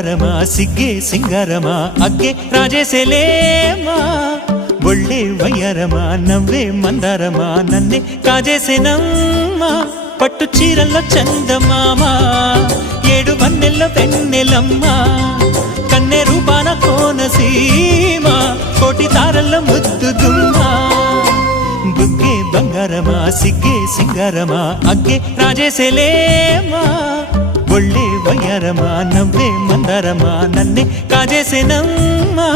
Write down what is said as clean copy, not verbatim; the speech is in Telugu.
ಬಂಗಾರಮಾ ಸಿಗ್ಗೆ ಸಿಂಗಾರಮಾ ಅಗ್ಗೆ ರಾಜೇಸೆಲೇಮಾ ಒಳ್ಳೆ వయ్యారమా నవ్వే మందారమా నన్నే కాజేసేనమ్మా పట్టు చీరల్లో చందమామ ఏడు వన్నెల్లో వెన్నెలమ్మ కన్నె రూపాన కోనసీమ కోటి తారల్లో ముద్దు గుమ్మ బుగ్గే బంగారమా సిగ్గే సింగారమా అగ్గే రాజేసెలేమా ఒళ్ళే వయ్యారమా నవ్వే మందారమా నన్నే కాజేసేనమ్మా